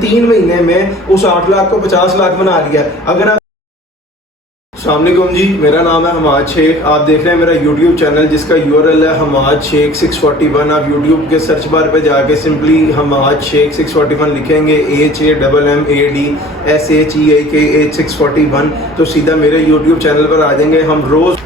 3 महीने में उस 8 लाख को 50 लाख बना लिया। अगर आप अस्सलाम वालेकुम जी, मेरा नाम है हमाद शेख। आप देख रहे हैं मेरा यूट्यूब चैनल जिसका यूआरएल है हमाद शेख 641। आप यूट्यूब के सर्च बार पे जाके सिंपली हमाद शेख 641 लिखेंगे, HAMMADSHEIK 641, तो सीधा मेरे यूट्यूब चैनल पर आ जाएंगे। हम रोज़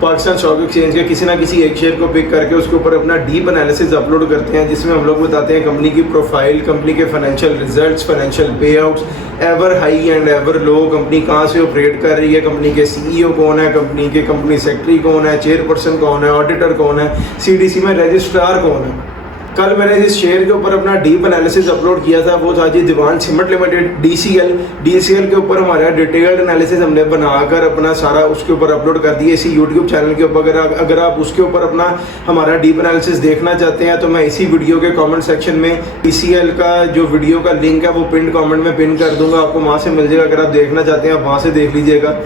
पाकिस्तान स्टॉक एक्सचेंज के किसी ना किसी एक शेयर को पिक करके उसके ऊपर अपना डीप एनालिसिस अपलोड करते हैं, जिसमें हम लोग बताते हैं कंपनी की प्रोफाइल, कंपनी के फाइनेंशियल रिजल्ट्स, फाइनेंशियल पे outs, ever high and ever low, company कहाँ से ऑपरेट कर रही है, कंपनी के सीईओ कौन है, कंपनी के कंपनी सेक्रेटरी कौन है, चेयरपर्सन कौन है, ऑडिटर कौन है, सीडीसी में रजिस्ट्रार कौन है। कल मैंने जिस शेयर के ऊपर अपना डीप एनालिसिस अपलोड किया था वो था जी दीवान सीमेंट लिमिटेड, डीसीएल के ऊपर हमारा डिटेल्ड एनालिसिस हमने बनाकर अपना सारा उसके ऊपर अपलोड कर दिया इसी यूट्यूब चैनल के ऊपर। अगर आप उसके ऊपर अपना हमारा डीप एनालिसिस देखना चाहते हैं तो मैं इसी वीडियो के कमेंट सेक्शन में डीसीएल का जो वीडियो का लिंक है वो पिन कमेंट में पिन कर दूंगा, आपको वहाँ से मिल जाएगा। अगर आप देखना चाहते हैं आप वहाँ से देख लीजिएगा।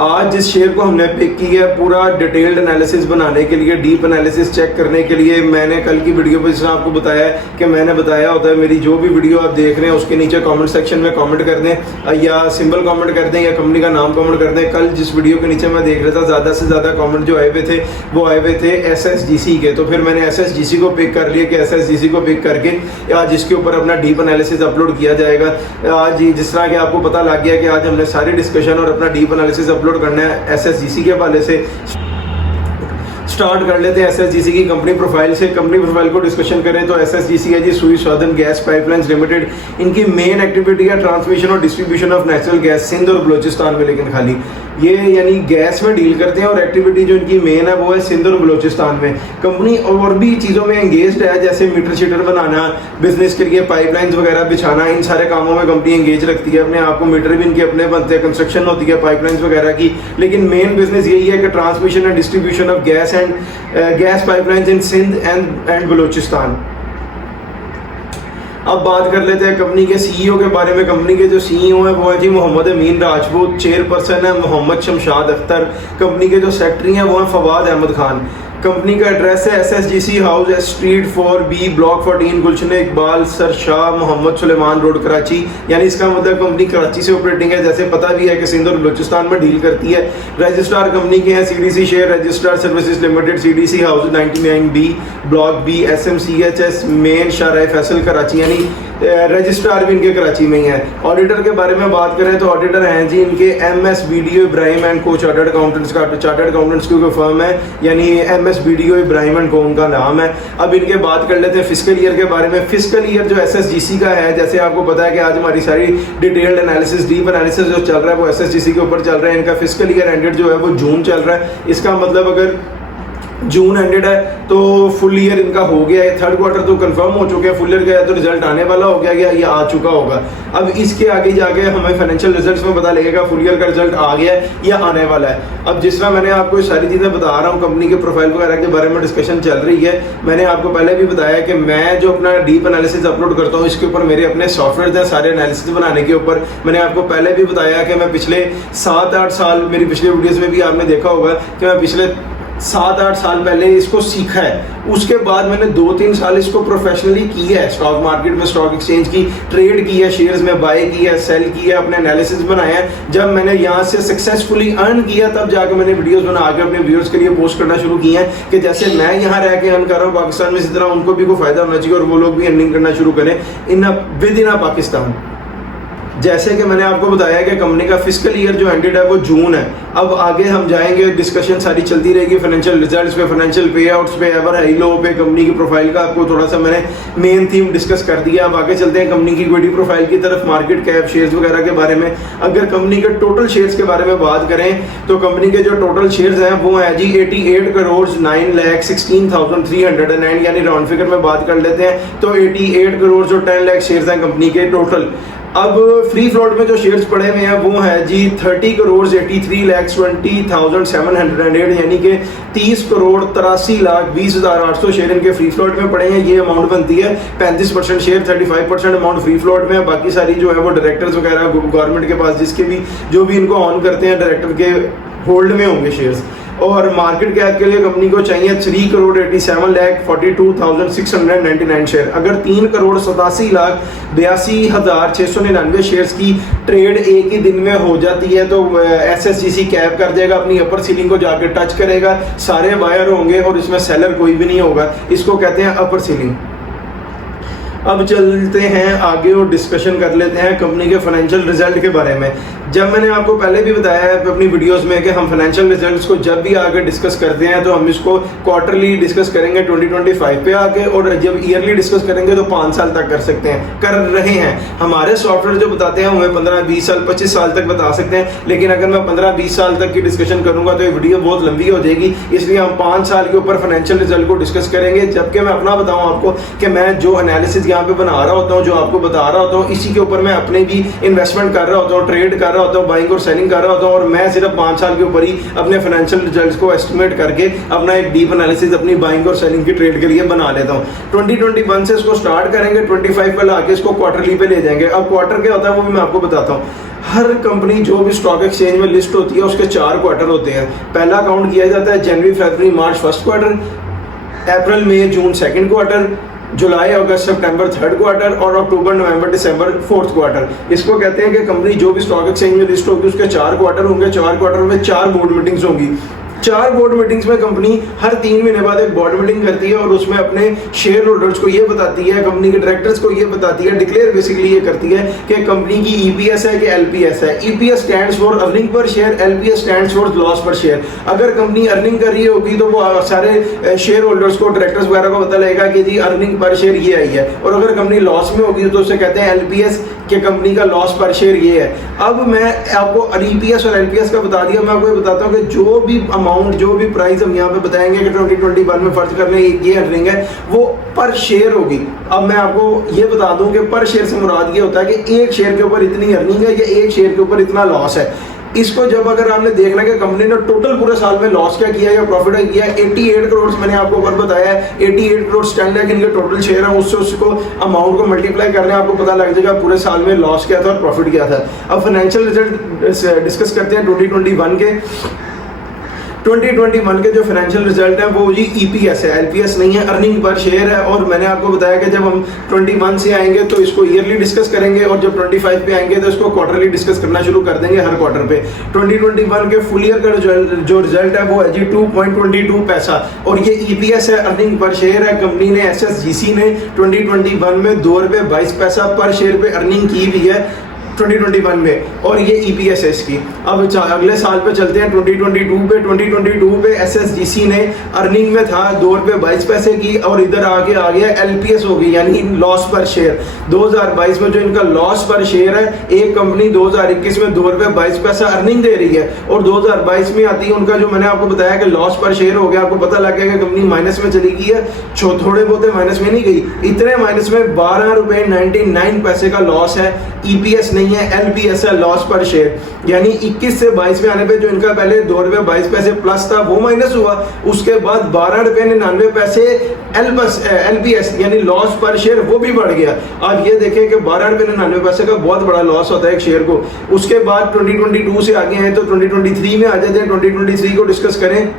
आज जिस शेयर को हमने पिक किया है पूरा डिटेल्ड एनालिसिस बनाने के लिए, डीप एनालिसिस चेक करने के लिए, मैंने कल की वीडियो पर जिसने आपको बताया है कि मैंने बताया होता है मेरी जो भी वीडियो आप देख रहे हैं उसके नीचे कमेंट सेक्शन में कमेंट कर दें या सिंबल कमेंट कर दें या कंपनी का नाम कमेंट कर दें। कल जिस वीडियो के नीचे मैं देख रहा था ज़्यादा से ज़्यादा कमेंट जो आए हुए थे वो आए हुए थे SSGC के, तो फिर मैंने SSGC को पिक कर लिया कि SSGC को पिक करके आज इसके ऊपर अपना डीप एनालिसिस अपलोड किया जाएगा। आज जिस तरह कि आपको पता लग गया कि आज हमने सारी डिस्कशन और अपना डीप एनालिसिस अपलोड करना है SSGC के हवाले से। स्टार्ट कर लेते हैं SSGC की कंपनी प्रोफाइल से। कंपनी प्रोफाइल को डिस्कशन करें तो SSGC है जी Sui southern gas pipelines limited. इनकी मेन एक्टिविटी है ट्रांसमिशन और distribution of natural gas Sindh और बलोचिस्तान में, लेकिन खाली ये यानी गैस में डील करते हैं और एक्टिविटी जो इनकी मेन है वो है सिंध और बलोचिस्तान में। कंपनी और भी चीज़ों में एंगेज्ड है, जैसे मीटर शीटर बनाना, बिजनेस के लिए पाइपलाइंस वगैरह बिछाना, इन सारे कामों में कंपनी एंगेज रखती है अपने आप को। मीटर भी इनके अपने बनते हैं, कंस्ट्रक्शन होती है पाइपलाइंस वगैरह की, लेकिन मेन बिजनेस यही है कि transmission and distribution of gas and gas pipelines in Sindh and Balochistan. अब बात कर लेते हैं कंपनी के सीईओ के बारे में। कंपनी के जो सीईओ हैं वो है जी मोहम्मद अमीन राजपूत, चेयरपर्सन है मोहम्मद शमशाद अख्तर, कंपनी के जो सेक्रेटरी हैं वो हैं फवाद अहमद खान। कंपनी का एड्रेस है SSGC house street 4B block 14 गुलशन इकबाल सर शाह मोहम्मद सुलेमान रोड कराची। यानी इसका मतलब कंपनी कराची से ऑपरेटिंग है, जैसे पता भी है कि सिंध और बलूचिस्तान में डील करती है। रजिस्ट्रार कंपनी के हैं CDC share registrar services limited, CDC house 99B block B SMCHS main Shahrah Faisal Karachi, यानी रजिस्ट्रार भी इनके कराची में ही है। ऑडिटर के बारे में बात करें तो ऑडिटर हैं जी इनके MS BDO इब्राहिम एंड को चार्टर्ड अकाउंटेंट्स का, चार्टर्ड अकाउंटेंट्स की कोई फर्म है, यानी MS BDO इब्राहिम एंड को उनका नाम है। अब इनके बात कर लेते हैं फिस्कल ईयर के बारे में। फिस्कल ईयर जो SSGC का है, जैसे आपको पता है कि आज हमारी सारी डिटेल्ड एनालिसिस, डीप एनालिसिस जो चल रहा है वो SSGC के ऊपर चल रहा है। इनका फिस्कल ईयर एंडेड जो है वो जून चल रहा है। इसका मतलब अगर जून एंडेड है तो फुल ईयर इनका हो गया है, थर्ड क्वार्टर तो कंफर्म हो चुके हैं, फुल ईयर का तो रिजल्ट आने वाला हो गया या ये आ चुका होगा। अब इसके आगे जाके हमें फाइनेंशियल रिजल्ट्स में पता लगेगा फुल ईयर का रिजल्ट आ गया है या आने वाला है। अब जिस तरह मैंने आपको सारी चीज़ें बता रहा हूँ, कंपनी के प्रोफाइल वगैरह के बारे में डिस्कशन चल रही है। मैंने आपको पहले भी बताया कि मैं जो अपना डीप एनालिसिस अपलोड करता हूँ इसके ऊपर मेरे अपने सॉफ्टवेयर हैं सारे एनालिसिस बनाने के ऊपर। मैंने आपको पहले भी बताया कि मैं पिछले 7-8 साल, मेरी पिछले वीडियोज़ में भी आपने देखा होगा कि मैं पिछले 7-8 साल पहले इसको सीखा है। उसके बाद मैंने 2-3 साल इसको प्रोफेशनली किया है, स्टॉक मार्केट में, स्टॉक एक्सचेंज की ट्रेड की है, शेयर्स में बाय किया है, सेल किया है, अपने एनालिसिस बनाया है। जब मैंने यहाँ से सक्सेसफुली अर्न किया तब जाकर मैंने वीडियोस बना के अपने व्यूअर्स के लिए पोस्ट करना शुरू किया है कि जैसे मैं यहाँ रह के अर्न कर रहा हूँ पाकिस्तान में, इसी तरह उनको भी कोई फायदा होना चाहिए और वो लोग भी अर्निंग करना शुरू करें विद इन पाकिस्तान। जैसे कि मैंने आपको बताया कि कंपनी का फिस्कल ईयर जो एंडेड है वो जून है। अब आगे हम जाएंगे, डिस्कशन सारी चलती रहेगी फाइनेंशियल रिजल्ट्स पे, फाइनेंशियल पे आउट्स पे, एवर हाई लो पे, कंपनी की प्रोफाइल का आपको थोड़ा सा मैंने मेन थीम डिस्कस कर दिया। अब आगे चलते हैं कंपनी की इक्विटी प्रोफाइल की तरफ, मार्केट कैप, शेयर्स वगैरह के बारे में। अगर कंपनी के टोटल शेयर्स के बारे में बात करें तो कंपनी के जो टोटल शेयर्स हैं वो है जी 88 करोड़ 9,16,309, यानी राउंड फिगर में बात कर लेते हैं तो 88 करोड़ जो 10 लाख शेयर्स हैं कंपनी के टोटल। अब फ्री फ्लोट में जो शेयर्स पड़े हुए हैं वो है जी 30 करोड़ 83,20,708, यानी कि 30 करोड़ 83,20,800 शेयर इनके फ्री फ्लोट में पड़े हैं। ये अमाउंट बनती है 35% शेयर, 35% अमाउंट फ्री फ्लोट में। बाकी सारी जो है वो डायरेक्टर्स वगैरह गवर्नमेंट के पास जिसके भी जो भी इनको ऑन करते हैं डायरेक्टर के होल्ड में होंगे शेयर्स। और मार्केट कैप के लिए कंपनी को चाहिए 3,87,42,699 शेयर। अगर 3,87,82,699 शेयर्स की ट्रेड एक ही दिन में हो जाती है तो SSGC कैप कर जाएगा, अपनी अपर सीलिंग को जाकर टच करेगा, सारे बायर होंगे और इसमें सेलर कोई भी नहीं होगा। इसको कहते हैं अपर सीलिंग। अब चलते हैं आगे और डिस्कशन कर लेते हैं कंपनी के फाइनेंशियल रिजल्ट के बारे में। जब मैंने आपको पहले भी बताया है अपनी वीडियोस में कि हम फाइनेंशियल रिजल्ट्स को जब भी आगे डिस्कस करते हैं तो हम इसको क्वार्टरली डिस्कस करेंगे 2025 पे आके, और जब ईयरली डिस्कस करेंगे तो 5 साल तक कर सकते हैं, कर रहे हैं। हमारे सॉफ्टवेयर जो बताते हैं हमें 15, 20 साल, 25 साल तक बता सकते हैं, लेकिन अगर मैं 15, 20 साल तक की डिस्कशन करूंगा तो ये वीडियो बहुत लंबी हो जाएगी, इसलिए हम 5 साल के ऊपर फाइनेंशियल रिजल्ट को डिस्कस करेंगे। जबकि मैं अपना बताऊँ आपको कि मैं जो एनालिसिस यहाँ पे बना रहा होता हूँ, जो आपको बता रहा होता हूँ, इसी के ऊपर मैं अपने भी इन्वेस्टमेंट कर रहा होता हूँ, ट्रेड कर रहा होता हूँ, बाइंग और सेलिंग कर रहा होता हूँ, और मैं सिर्फ 5 साल के ऊपर ही अपने फाइनेंशियल रिजल्ट्स को एस्टिमेट करके अपना एक डीप एनालिसिस अपनी बाइंग और सेलिंग की ट्रेड के लिए बना लेता हूँ। 2021 से इसको स्टार्ट करेंगे, 25 पे लाके इसको क्वार्टरली पे ले जाएंगे। अब क्वार्टर क्या होता है वो भी मैं आपको बताता हूँ। हर कंपनी जो भी स्टॉक एक्सचेंज में लिस्ट होती है उसके 4 क्वार्टर होते हैं। पहला काउंट किया जाता है जनवरी, फरवरी, मार्च फर्स्ट क्वार्टर, अप्रैल, मई, जून सेकंड क्वार्टर, जुलाई, अगस्त, सितंबर थर्ड क्वार्टर, और अक्टूबर, नवंबर, दिसंबर फोर्थ क्वार्टर। इसको कहते हैं कि कंपनी जो भी स्टॉक एक्सचेंज में लिस्ट होगी उसके 4 क्वार्टर होंगे। 4 क्वार्टर में 4 बोर्ड मीटिंग्स होंगी। 4 बोर्ड मीटिंग्स में कंपनी हर 3 महीने बाद एक बोर्ड मीटिंग करती है और उसमें अपने शेयर होल्डर्स को ये बताती है, कंपनी के डायरेक्टर्स को ये बताती है, डिक्लेयर बेसिकली ये करती है कि कंपनी की ईपीएस है कि एलपीएस है। EPS stands for earning per share, LPS stands for loss पर शेयर। अगर कंपनी अर्निंग कर रही होगी तो वो सारे शेयर होल्डर्स को, डायरेक्टर्स वगैरह को पता लगेगा कि जी अर्निंग पर शेयर ये आई है, और अगर कंपनी लॉस में होगी तो उसे कहते हैं एलपीएस कि कंपनी का लॉस पर शेयर ये है। अब मैं आपको ईपीएस और एलपीएस का बता दिया, मैं आपको ये बताता हूँ कि जो भी अमाउंट, जो भी प्राइस हम यहाँ पे बताएंगे कि 2021 में फर्ज करने ये अर्निंग है वो पर शेयर होगी। अब मैं आपको ये बता दूं कि पर शेयर से मुराद ये होता है कि एक शेयर के ऊपर इतनी अर्निंग है या एक शेयर के ऊपर इतना लॉस है। इसको जब अगर आपने देखना कि कंपनी ने टोटल पूरे साल में लॉस क्या किया या प्रॉफिट क्या किया, 88 करोड़ मैंने आपको ऊपर बताया है, 88 करोड़ स्टैंड है कि इनके टोटल शेयर है, उससे उसको अमाउंट को मल्टीप्लाई करने आपको पता लग जाएगा पूरे साल में लॉस क्या था और प्रॉफिट क्या था। अब फाइनेंशियल रिजल्ट डिस्कस करते हैं 2021 के। 2021 के जो फाइनेंशियल रिजल्ट है वो जी ईपीएस है, एलपीएस नहीं है, अर्निंग पर शेयर है। और मैंने आपको बताया कि जब हम 21 से आएंगे तो इसको ईयरली डिस्कस करेंगे, और जब 25 पे आएंगे तो इसको क्वार्टरली डिस्कस करना शुरू कर देंगे हर क्वार्टर पे। 2021 के फुल ईयर का जो रिजल्ट है वो है जी 2.22 पैसा, और ये ईपीएस है, अर्निंग पर शेयर है। कंपनी ने एसएसजीसी ने 2021 में ₹2.22 पर शेयर पे अर्निंग की भी है 2021 में, और ये ईपीएस है इसकी। अब अगले साल पे चलते हैं 2022 पे। 2022 पे एसएसजीसी ने अर्निंग में था ₹2.22 की, और इधर आगे आ गया एलपीएस हो गई यानी लॉस पर शेयर। 2022 में जो इनका लॉस पर शेयर है, एक कंपनी 2021 में ₹2.22 अर्निंग दे रही है, और 2022 में आती है उनका जो मैंने आपको बताया कि लॉस पर शेयर हो गया। आपको पता लग गया कि कंपनी माइनस में चली गई है, थोड़े बहुत माइनस में नहीं गई, इतने माइनस में ₹12.99 का लॉस है। ईपीएस नहीं है, एलपीएस है, लॉस पर शेयर। यानी 21 से 22 में आने पे जो इनका पहले ₹2.22 प्लस था वो माइनस हुआ, उसके बाद ₹12.99 एलपीएस यानी लॉस पर शेयर वो भी बढ़ गया। अब ये देखें कि ₹12.99 का बहुत बड़ा लॉस होता है एक शेयर को। उसके बाद 2022 से आगे हैं तो 2023 में आ जाते हैं। 2023 को डिस्कस करें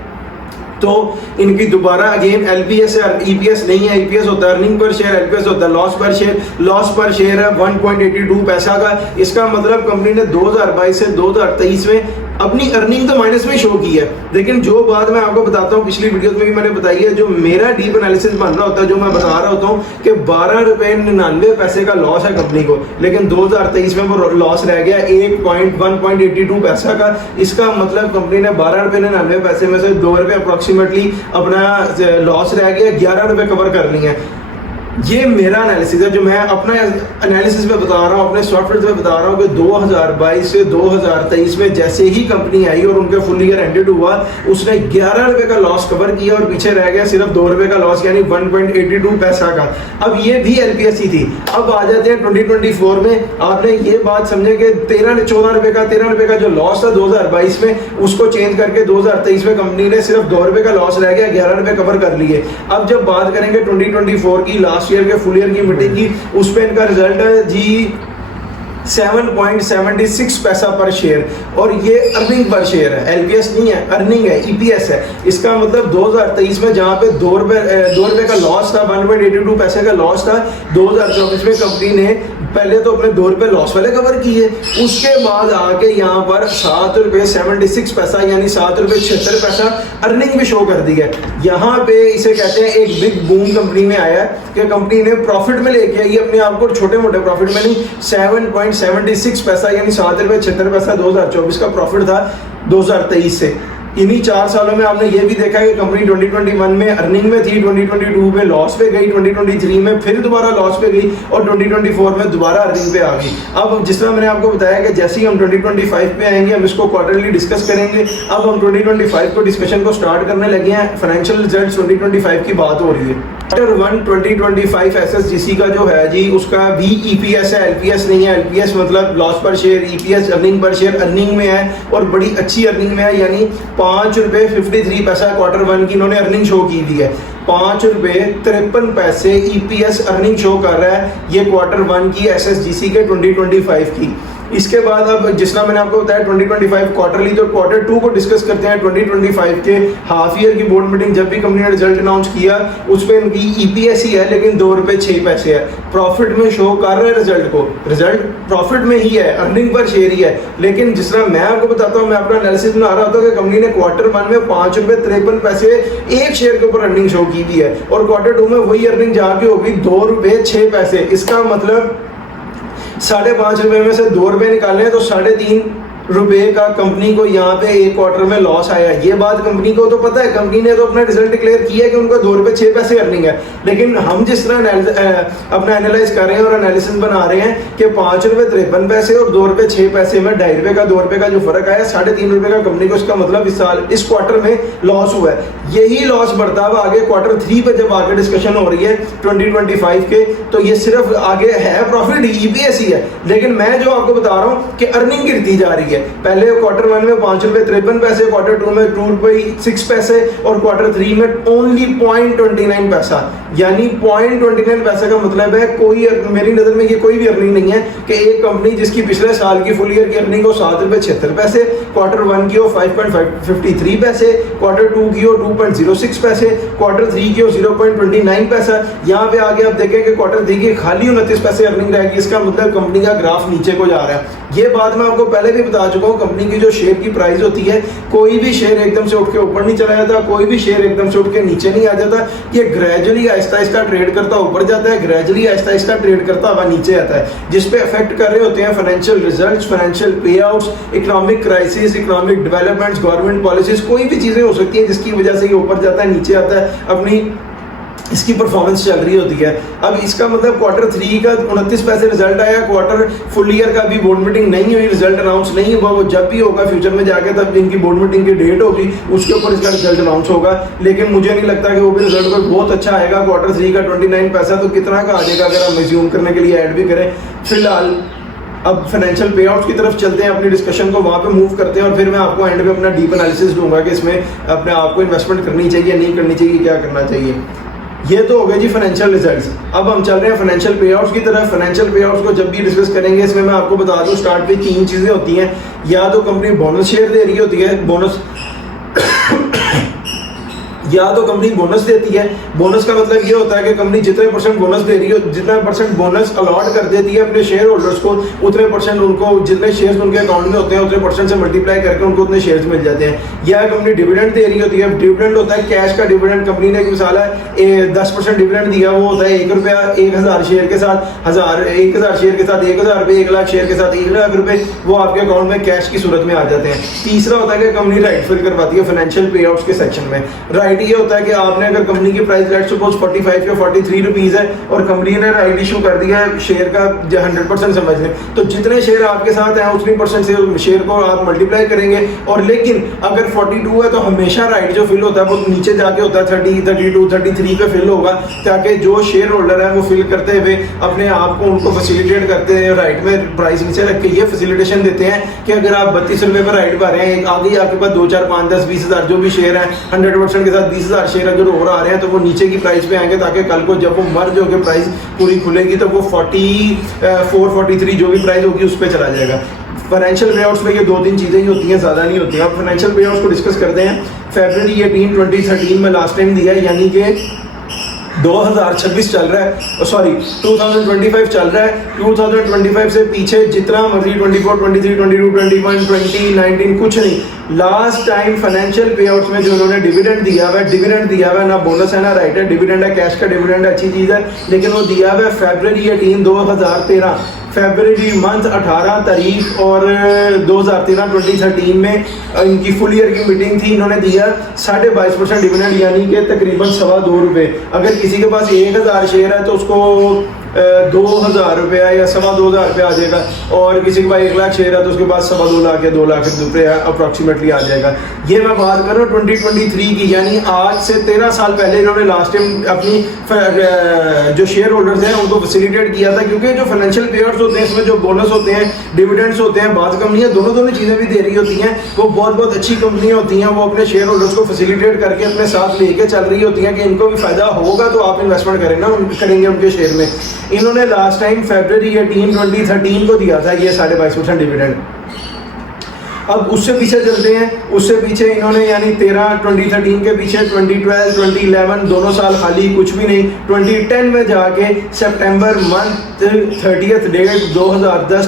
तो इनकी दोबारा अगेन एलपीएस है, ईपीएस नहीं है। ईपीएस होता है अर्निंग पर शेयर, एलपीएस होता है लॉस पर शेयर। लॉस पर शेयर है 1.82 पैसा का। इसका मतलब कंपनी ने 2022 से 2023 में अपनी अर्निंग तो माइनस में शो की है, लेकिन जो बात मैं आपको बताता हूँ पिछली वीडियोस में भी मैंने बताई है, जो मेरा डीप एनालिसिस बन रहा होता है, जो मैं बता रहा होता हूँ कि ₹12.99 का लॉस है कंपनी को, लेकिन 2023 में वो लॉस रह गया 1.82 पैसा का। इसका मतलब कंपनी ने ₹12.99 में से ₹2 अप्रोक्सीमेटली अपना लॉस रह गया, ₹11 कवर कर लिए हैं। ये मेरा एनालिसिस है, जो मैं अपना एनालिसिस में बता रहा हूँ, अपने सॉफ्टवेयर में बता रहा हूँ कि 2022 से 2023 में जैसे ही कंपनी आई और उनके फुल ईयर एंडेड हुआ, उसने ₹11 का लॉस कवर किया और पीछे रह गया सिर्फ ₹2 का लॉस यानी 1.82 पैसा का। अब ये भी एलपीएस ही थी। अब आ जाते हैं 2024 में। आपने ये बात समझे कि ₹13 का जो लॉस था 2022 में, उसको चेंज करके 2023 में कंपनी ने सिर्फ ₹2 का लॉस रह गया, ₹11 कवर कर लिए। अब जब बात करेंगे 2024 की लास्ट ईयर के फुल ईयर की मीटिंग की, उस पे इनका रिजल्ट है जी 7.76 पैसा पर शेयर, और ये अर्निंग पर शेयर है, एलपीएस नहीं है, अर्निंग है, ईपीएस है। इसका मतलब 2023 में जहां पे 2 रुपए का लॉस था, 1.82 पैसे का लॉस था, 2024 में कंपनी ने पहले तो अपने 2 रुपए लॉस वाले कवर किए, उसके बाद आके यहाँ पर 7 रुपए 76 पैसा यानी 7 रुपए 76 पैसा अर्निंग भी शो कर दी है। यहाँ पे इसे कहते हैं एक बिग बूम कंपनी में आया कि कंपनी ने प्रॉफिट में लेके आई अपने आप को, छोटे मोटे प्रॉफिट में नहीं, 7.76 पैसा यानी 7 रुपए 76 पैसा 2024 का प्रॉफिट था 2023 से। इन्हीं 4 सालों में आपने ये भी देखा कि कंपनी 2021 में अर्निंग में थी, 2022 में लॉस पे गई, 2023 में फिर दोबारा लॉस पे गई, और 2024 में दोबारा अर्निंग पे आ गई। अब जिस तरह मैंने आपको बताया कि जैसे ही हम 2025 पे आएंगे हम इसको क्वार्टरली डिस्कस करेंगे। अब हम 2025 को डिस्कशन को स्टार्ट करने लगे हैं, फाइनेंशियल रिजल्ट्स 2025 की बात हो रही है। क्वार्टर 1 2025 एसएसजीसी का जो है जी, उसका भी ईपीएस है, एलपीएस नहीं है। एलपीएस मतलब लॉस पर share, EPS earning per share, earning में है और बड़ी अच्छी अर्निंग में है, यानी 5 रुपए 53 पैसा क्वार्टर 1 की इन्होंने अर्निंग शो की दी है। 5 रुपए 53 पैसे ईपीएस अर्निंग शो कर रहा है ये क्वार्टर 1 की एसएसजीसी के 2025 की। इसके बाद अब जिसना मैंने आपको बताया 2025 क्वार्टरली, तो क्वार्टर 2 को डिस्कस करते हैं। 2025 के हाफ ईयर की बोर्ड मीटिंग जब भी कंपनी ने रिजल्ट अनाउंस किया उस पर इनकी ईपीएस ही है, लेकिन 2 रुपए 6 पैसे है। प्रॉफिट में शो कर रहे हैं रिजल्ट को, रिजल्ट प्रॉफिट में ही है, अर्निंग पर शेयर ही है। लेकिन जिस तरह मैं आपको बताता हूँ, मैं अपना एनालिसिस बना रहा था कि कंपनी ने क्वार्टर 1 में 5 रुपए 53 पैसे एक शेयर के ऊपर अर्निंग शो की थी है, और क्वार्टर 2 में वही अर्निंग जाके होगी 2 रुपए 6 पैसे। इसका मतलब 5.5 रुपए में से 2 रुपए निकालने हैं तो 3.5 रुपए का कंपनी को यहाँ पे एक क्वार्टर में लॉस आया। ये बात कंपनी को तो पता है, कंपनी ने तो अपना रिजल्ट डिक्लेयर किया है कि उनको 2 रुपए 6 पैसे अर्निंग है। लेकिन हम जिस तरह अपना एनालाइज कर रहे हैं और एनालिसिस बना रहे हैं कि 5 रुपए 53 पैसे और 2 रुपए 6 पैसे में 2.5 रुपए का 2 रुपए का जो फर्क आया, 3.5 रुपए का कंपनी को, इसका मतलब इस साल इस क्वार्टर में लॉस हुआ है। यही लॉस बढ़ता हुआ आगे क्वार्टर 3 पे जब आगे डिस्कशन हो रही है 2025 के, तो ये सिर्फ आगे है प्रॉफिट ईपीएस ही है। लेकिन मैं जो आपको बता रहा हूँ कि अर्निंग गिरती जा रही है। पहले क्वार्टर 1 में 5 रुपए 53 पैसे, क्वार्टर 2 में 2 रुपए 6 पैसे, और क्वार्टर 3 में ओनली 0.29 पैसा, यानी 0.29 पैसे का मतलब है कोई, मेरी नजर में ये कोई भी अर्निंग नहीं है कि एक कंपनी जिसकी पिछले साल की फुल ईयर की अर्निंग हो 7 रुपए 76 पैसे, क्वार्टर 1 की हो 5.53 पैसे, क्वार्टर 2 की हो 2.06 पैसे, क्वार्टर 3 की हो 0.29 पैसा। यहाँ पे आगे आप देखें कि क्वार्टर 3 की खाली 29 पैसे अर्निंग रहेगी। इसका मतलब कंपनी का ग्राफ नीचे को जा रहा है। ये बात मैं आपको पहले भी बता चुका हूँ। कंपनी की जो शेयर की प्राइस होती है, कोई भी शेयर एकदम से उठ के ऊपर नहीं चला जाता, कोई भी शेयर एकदम से उठ के नीचे नहीं आ जाता। ये ग्रेजुअली आहिस्ता आहिस्ता ट्रेड करता ऊपर जाता है, ग्रेजुअली आहिस्ता आहिस्ता ट्रेड करता हुआ नीचे आता है, जिस पे अफेक्ट कर रहे होते हैं फाइनेंशियल रिजल्ट्स, फाइनेंशियल पे outs, economic crisis, economic developments, government policies, कोई भी चीजें हो सकती है जिसकी वजह से ये ऊपर जाता है नीचे आता है, अपनी इसकी परफॉर्मेंस चल रही होती है। अब इसका मतलब क्वार्टर 3 का 29 पैसे रिजल्ट आया, क्वार्टर फुल ईयर का भी बोर्ड मीटिंग नहीं हुई, रिजल्ट अनाउंस नहीं हुआ, वो जब भी होगा फ्यूचर में जाके तब इनकी बोर्ड मीटिंग की डेट होगी उसके ऊपर इसका रिजल्ट अनाउंस होगा। लेकिन मुझे नहीं लगता कि वो भी रिजल्ट कोई बहुत अच्छा आएगा। क्वार्टर 3 का 29 पैसा तो कितना का आ जाएगा अगर हम रिज्यूम करने के लिए ऐड भी करें। फिलहाल अब फाइनेंशियल पे आउट्स की तरफ चलते हैं, अपनी डिस्कशन को वहाँ पे मूव करते हैं, और फिर मैं आपको एंड पे अपना डीप एनालिसिस दूंगा कि इसमें अपने आपको इन्वेस्टमेंट करनी चाहिए, नहीं करनी चाहिए, क्या करना चाहिए। ये तो हो गए जी फाइनेंशियल रिजल्ट्स। अब हम चल रहे हैं फाइनेंशियल पे आउट्स की तरफ। फाइनेंशियल पे आउट्स को जब भी डिस्कस करेंगे इसमें मैं आपको बता दूं, स्टार्ट पे 3 चीजें होती हैं। या तो कंपनी बोनस शेयर दे रही होती है, बोनस या तो कंपनी बोनस देती है। बोनस का मतलब ये होता है कि कंपनी जितने परसेंट बोनस दे रही हो, जितना परसेंट बोनस अलॉट कर देती है अपने शेयर होल्डर्स को, उतने परसेंट उनको, जितने शेयर्स उनके अकाउंट में होते हैं उतने परसेंट से मल्टीप्लाई करके उनको उतने शेयर्स मिल जाते हैं। या कंपनी डिविडेंड दे रही होती है। डिविडेंड होता है कैश का डिविडेंड। कंपनी ने एक मिसाल है 10% डिविडेंड दिया, वो होता है 1 रुपया 1000 शेयर के साथ, 1000 शेयर के साथ 1000 रुपये, 1 लाख शेयर के साथ 1 लाख रुपए वो आपके अकाउंट में कैश की सूरत में आ जाते हैं। तीसरा होता है कि कंपनी राइट फिल करवाती है फाइनेंशियल पे आउट्स के सेक्शन में। राइट ये होता है कि आपने अगर कंपनी की प्राइस लेट्स सपोज 45 या 43 रुपीज है और कंपनी ने राइट इशू कर दिया है शेयर का 100% समझ लें, तो जितने शेयर आपके साथ हैं उतनी परसेंट से शेयर को आप मल्टीप्लाई करेंगे। और लेकिन अगर 42 है तो हमेशा राइट जो फिल होता है वो नीचे जाके होता है 30, 32, 33 पे फिल होगा, ताकि जो शेयर होल्डर है वो फिल करते हुए अपने आप को उनको फैसिलिटेट करते हैं, राइट में प्राइस नीचे रख के ये फैसिलिटेशन देते हैं कि अगर आप 32 रुपए पर राइट पा रहे हैं, आगे आपके पास 2, 4, 5, 10, 20 हज़ार जो भी शेयर है 100% के साथ 15-20 हज़ार शेयर अगर और आ रहे हैं तो वो नीचे की प्राइस पे आएंगे, ताकि कल को जब वो मर्ज होकर प्राइस पूरी खुलेगी तो वो 44-43 जो भी प्राइस होगी उस पर चला जाएगा। फाइनेंशियल पे आउट्स में ये 2-3 चीज़ें ही होती हैं, ज़्यादा नहीं होती हैं। अब फाइनेंशियल पे आउट्स को डिस्कस करते हैं। फरवरी 18 2013 में लास्ट टाइम दिया है, यानी कि 2026 चल रहा है, सॉरी 2025 चल रहा है। 2025 से पीछे जितना मर्जी 24, 23, 22, 21, 20, 19 कुछ नहीं। लास्ट टाइम फाइनेंशियल पे आउट्स में जो उन्होंने डिविडेंड दिया हुआ है, ना बोनस है ना राइट है, डिविडेंड है, कैश का डिविडेंड अच्छी चीज़ है, लेकिन वो दिया हुआ है फरवरी 18 2013, फरवरी मंथ 18 तारीख और 2013 में इनकी फुल ईयर की मीटिंग थी। इन्होंने दिया 22.5% डिविडेंड, यानी कि तकरीबन ₹2.25। अगर किसी के पास 1000 शेयर है तो उसको 2000 रुपया या ₹2,200 आ जाएगा, और किसी के पास 1 लाख शेयर है तो उसके पास ₹2.25 लाख या 2 लाख रुपया अप्रॉक्सीमेटली आ जाएगा। ये मैं बात कर रहा हूँ 2023 की, यानी आज से 13 साल पहले इन्होंने लास्ट टाइम अपनी जो शेयर होल्डर्स हैं उनको फैसिलिटेट किया था, क्योंकि जो फाइनेंशियल पे आउट्स होते हैं इसमें जो बोनस होते हैं, डिविडेंड्स होते हैं, बात कंपनियां दोनों चीज़ें भी दे रही होती हैं, वो बहुत अच्छी कंपनियां होती हैं, वो अपने शेयर होल्डर्स को फैसिलिटेट करके अपने साथ लेके चल रही होती हैं कि इनको भी फायदा होगा तो आप इन्वेस्टमेंट करेंगे उनके शेयर में। इन्होंने लास्ट टाइम फरवरी 18 2013 को दिया था ये 22.5% डिविडेंड। अब उससे पीछे चलते हैं, उससे पीछे इन्होंने यानी 2013 के पीछे 2012 2011 दोनों साल खाली कुछ भी नहीं। 2010 में जाके सितंबर मंथ 30th डेट 2010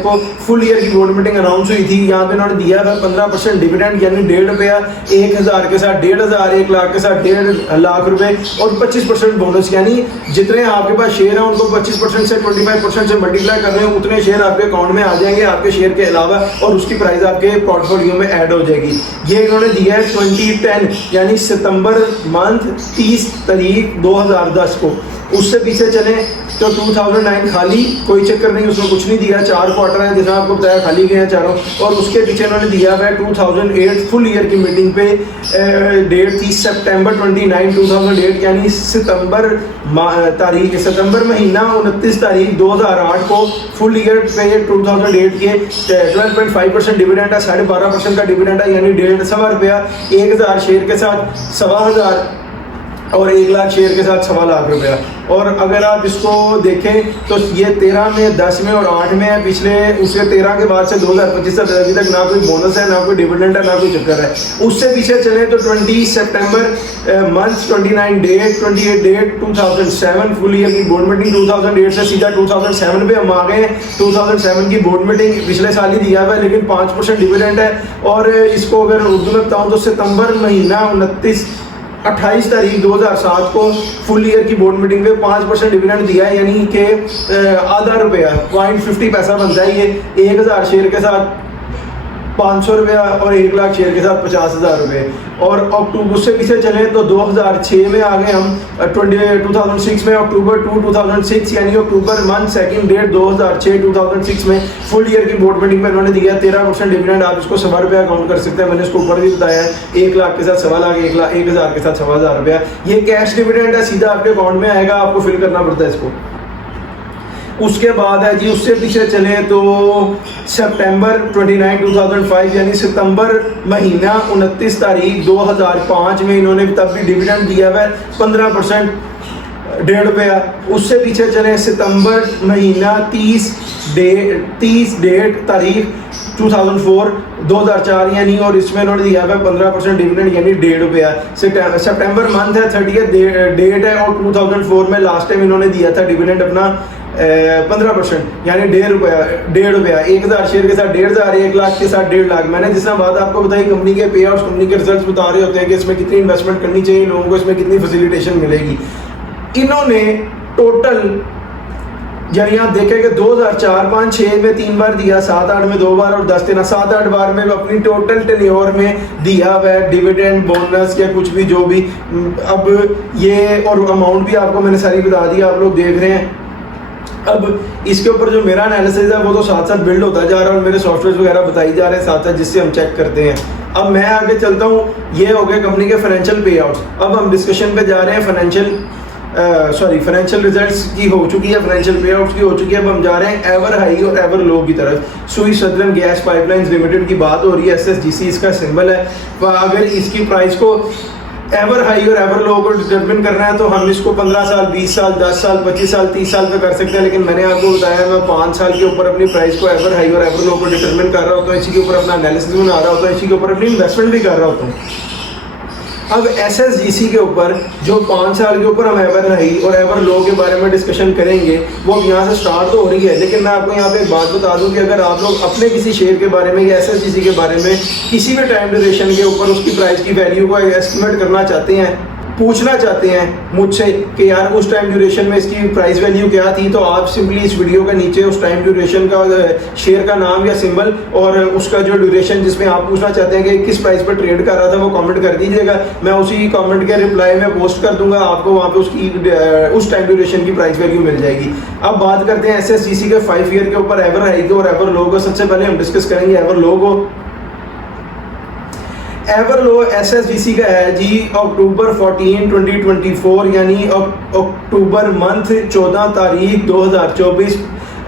को फुल ईयर की बोर्ड मीटिंग अनाउंस हुई थी। यहाँ पे इन्होंने दिया था 15% डिविडेंड, यानी ₹1.5, 1000 के साथ 1,500, 1 लाख के साथ 1.5 लाख रुपए, और 25% बोनस, यानी जितने आपके पास शेयर हैं उनको 25% से 25% से मल्टीप्लाई कर रहे हैं, उतने शेयर आपके अकाउंट में आ जाएंगे आपके शेयर के अलावा, और उसकी प्राइस आपके पोर्टफोलियो में ऐड हो जाएगी। ये इन्होंने दिया है 2010 यानी सितंबर मंथ 30 तारीख 2010 को। उससे पीछे चले तो 2009 खाली, कोई चक्कर नहीं, उसमें कुछ नहीं दिया, 4 क्वार्टर है जैसा आपको बताया, खाली गए हैं चारों। और उसके पीछे इन्होंने दिया है 2008 फुल ईयर की मीटिंग पे डेट थी सितंबर 29 2008, यानी सितंबर महीना 29 तारीख 2008 को फुल ईयर पे 2008 के 12.5% डिविडेंड है, 12.5% का डिविडेंड है, यानी ₹1.5 1000 शेयर के साथ 1500 और 1 लाख शेयर के साथ 1.25 लाख रुपया। और अगर आप इसको देखें तो ये 13 में 10 में और 8 में है, पिछले उससे 13 के बाद से 2025 तक अभी तक ना कोई बोनस है, ना कोई डिविडेंड है, ना कोई चक्कर है। उससे पीछे चले तो 20 सितंबर month 29 date 28 date 2007 full year की बोर्ड मीटिंग। 2008 से सीधा 2007 पे हम आ गए। 2007 की बोर्ड मीटिंग पिछले साल ही दिया हुआ है, लेकिन 5% डिविडेंड है। और इसको अगर उर्दू में बताऊँ तो सितंबर महीना 28 तारीख 2007 को फुल ईयर की बोर्ड मीटिंग पे 5% डिविडेंड दिया है, यानी कि ₹0.50 0.50 पैसा बनता है। ये 1000 शेयर के साथ 500 रुपया और 1 लाख शेयर के साथ 50,000 रुपये। और अक्टूबर से पीछे चले तो 2006 में आ गए हम, 2006 में अक्टूबर 2006 यानी अक्टूबर मंथ 2 डेट 2006 में फुल ईयर की बोर्ड मीटिंग में इन्होंने दिया 13% डिविडेंड। आप इसको ₹100 अकाउंट कर सकते हैं, मैंने इसको ऊपर भी बताया है। 1 लाख के साथ 1.25 लाख, 1 हज़ार के साथ 1.25 रुपया। ये कैश डिविडेंड है, सीधा आपके अकाउंट में आएगा, आपको फिल करना पड़ता है इसको। उसके बाद है जी, उससे पीछे चले तो सितंबर 29 2005 यानी सितंबर महीना 29 तारीख 2005 में इन्होंने तब भी डिविडेंड दिया हुआ है 15% ₹1.50। उससे पीछे चले सितंबर महीना 30 डेट तारीख 2004 यानी, और इसमें उन्होंने दिया है 15% डिविडेंड यानी ₹1.50। सितंबर मंथ है 30th डेट है, और 2004 में लास्ट टाइम इन्होंने दिया था डिविडेंड अपना 15% यानी ₹1.50। 1000 शेयर के साथ 1,500, 1 लाख के साथ 1.5 लाख। मैंने जिस तरह बात आपको बताई कंपनी के पे आउट्स, कंपनी के रिजल्ट्स बता रहे होते हैं कि इसमें कितनी इन्वेस्टमेंट करनी चाहिए, लोगों को इसमें कितनी फैसिलिटेशन मिलेगी। इन्होंने टोटल यानी आप देखेंगे 2004, 5, 6 में 3 बार दिया, 7, 8 में 2 बार और 10, 13, 7, 8 बार में अपनी टोटल टेन्योर में दिया हुआ है डिविडेंड, बोनस या कुछ भी जो भी। अब ये और अमाउंट भी आपको मैंने सारी बता दी, आप लोग देख रहे हैं। अब इसके ऊपर जो मेरा एनालिसिस है वो तो साथ साथ बिल्ड होता जा रहा है और मेरे सॉफ्टवेयर वगैरह बताई जा रहे हैं साथ साथ, जिससे हम चेक करते हैं। अब मैं आगे चलता हूँ, ये हो गए कंपनी के फाइनेंशियल पे आउट्स। अब हम डिस्कशन पे जा रहे हैं फाइनेंशियल रिजल्ट्स की हो चुकी है, फाइनेंशियल पे आउट्स की हो चुकी है। अब हम जा रहे हैं एवर हाई और एवर लो की तरफ। सुई सदर्न गैस पाइपलाइंस लिमिटेड की बात हो रही है, SSGC इसका सिंबल है। अगर इसकी प्राइस को एवर हाई और एवर लो को डिटरमिन करना है तो हम इसको 15 साल, 20 साल, 10 साल, 25 साल, 30 साल पे कर सकते हैं। लेकिन मैंने आपको बताया मैं 5 साल के ऊपर अपनी प्राइस को एवर हाई और एवर लो को डिटरमिन कर रहा होता हूँ, इसी के ऊपर अपना एनालिसिस बना रहा होता हूँ, इसी के ऊपर अपनी इन्वेस्टमेंट भी कर रहा होता हूँ। अब SSGC के ऊपर जो 5 साल के ऊपर हम एवर हाई और एवर लो के बारे में डिस्कशन करेंगे वो अब यहाँ से स्टार्ट तो हो रही है। लेकिन मैं आपको यहाँ पे एक बात बता दूं कि अगर आप लोग अपने किसी शेयर के बारे में या SSGC के बारे में किसी भी टाइम ड्यूरेशन के ऊपर उसकी प्राइस की वैल्यू को एस्टिमेट करना चाहते हैं, पूछना चाहते हैं मुझसे कि यार उस टाइम ड्यूरेशन में इसकी प्राइस वैल्यू क्या थी, तो आप सिंपली इस वीडियो के नीचे उस टाइम ड्यूरेशन का शेयर का नाम या सिंबल और उसका जो ड्यूरेशन जिसमें आप पूछना चाहते हैं कि किस प्राइस पर ट्रेड कर रहा था वो कमेंट कर दीजिएगा। मैं उसी कमेंट के रिप्लाई में पोस्ट कर दूंगा, आपको वहाँ पे उसकी उस टाइम ड्यूरेशन की प्राइस वैल्यू मिल जाएगी। अब बात करते हैं SSGC के 5 ईयर के ऊपर एवर हाई को और एवर लो को। सबसे पहले हम डिस्कस करेंगे एवर लो को। एवर लो SSGC का है जी अक्टूबर 14 2024 यानी अक्टूबर मंथ 14 तारीख 2024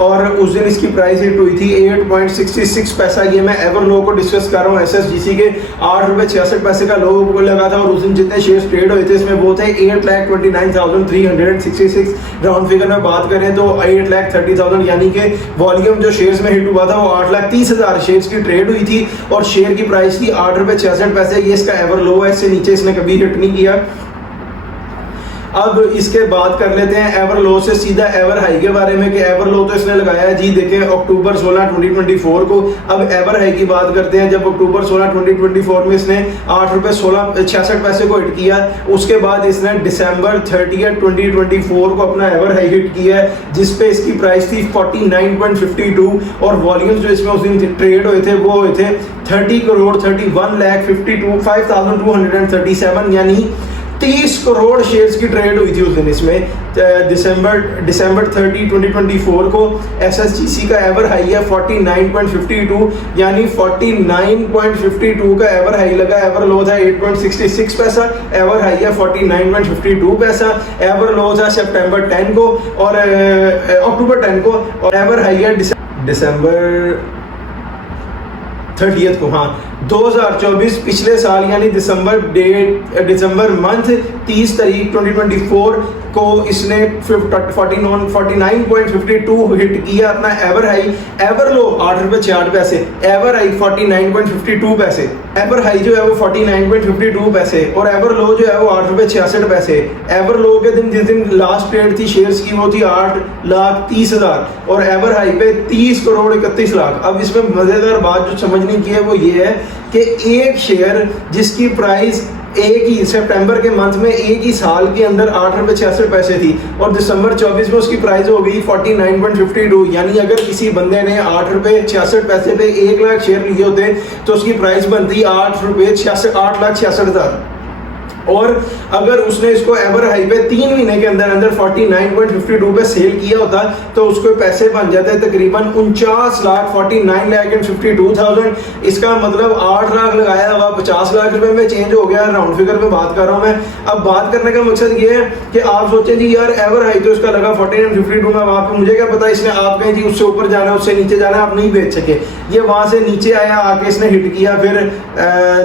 और उस दिन इसकी प्राइस हिट हुई थी 8.66 पैसा। ये मैं एवर लो को डिस्कस कर रहा हूँ। SSGC के 8 रुपये 66 पैसे का लो को लगा था और उस दिन जितने शेयर्स ट्रेड हुए थे इसमें वो थे 8,29,366। राउंड फिगर में बात करें तो 8,30,000 यानी कि वॉल्यूम जो शेयर्स में हिट हुआ था वो 8,30,000 शेयर्स की ट्रेड हुई थी और शेयर की प्राइस थी 8 रुपये 66 पैसे। ये इसका एवर लो है, इससे नीचे इसने कभी हिट नहीं किया। अब इसके बात कर लेते हैं एवर लो से सीधा एवर हाई के बारे में कि एवर लो तो इसने लगाया है जी देखें अक्टूबर 16 2024 को। अब एवर हाई की बात करते हैं। जब अक्टूबर 16 2024 में इसने 8 रुपये 66 पैसे को हिट किया, उसके बाद इसने दिसंबर 30 2024 को अपना एवर हाई हिट किया है जिसपे इसकी प्राइस थी 49.52 और वॉल्यूम्स जो इसमें उस दिन ट्रेड हुए थे वो हुए थे 30,31,52,237 यानी 30 करोड़ शेयर्स की ट्रेड हुई थी उस दिन इसमें। दिसंबर 30 2024 को SSGC का एवर हाई है 49.52 यानी 49.52 का एवर हाई लगा। एवर लो था 8.66 पैसा, एवर हाई है 49.52 पैसा। एवर लो था सितंबर 10 को और अक्टूबर 10 को और एवर हाई है दिसंबर 30 को, हाँ 2024 पिछले साल यानी दिसंबर मंथ 30 तारीख 2024 को इसने 49.52 हिट किया अपना एवर हाई। एवर लो 8 रुपये 66 पैसे, एवर हाई 49.52 पैसे। एवर हाई जो है वो 49.52 पैसे और एवर लो जो है वो 8 रुपये 66 पैसे। एवर लो के दिन जिस दिन लास्ट ट्रेड थी शेयर्स की वो थी 8,30,000 और एवर हाई पे 30 करोड़ 31 लाख। अब इसमें मजेदार बात जो समझने की है वो ये है कि एक शेयर जिसकी प्राइस एक ही सितंबर के मंथ में एक ही साल के अंदर 8 रुपये 66 पैसे थी और दिसंबर 24 में उसकी प्राइस हो गई 49.52 यानी अगर किसी बंदे ने 8 रुपये 66 पैसे पे 1 लाख शेयर लिए होते तो उसकी प्राइस बनती 8,66,000 और अगर उसने इसको एवर हाई पे 3 महीने के अंदर अंदर 49.52 पे सेल किया होता तो उसको पैसे बन जाते तकरीबन 49,49,52,000। इसका मतलब 8 लाख लगाया हुआ 50 लाख रुपए में चेंज हो गया। राउंड फिगर में बात कर रहा हूं मैं। अब बात करने का मकसद ये है कि आप सोचें जी यार एवर हाई तो इसका लगा 49.52 में, वहां पे मुझे क्या पता इसने आप कहें जी उससे ऊपर जाना उससे नीचे जाना, आप नहीं बेच सके। ये वहां से नीचे आया, आके इसने हिट किया, फिर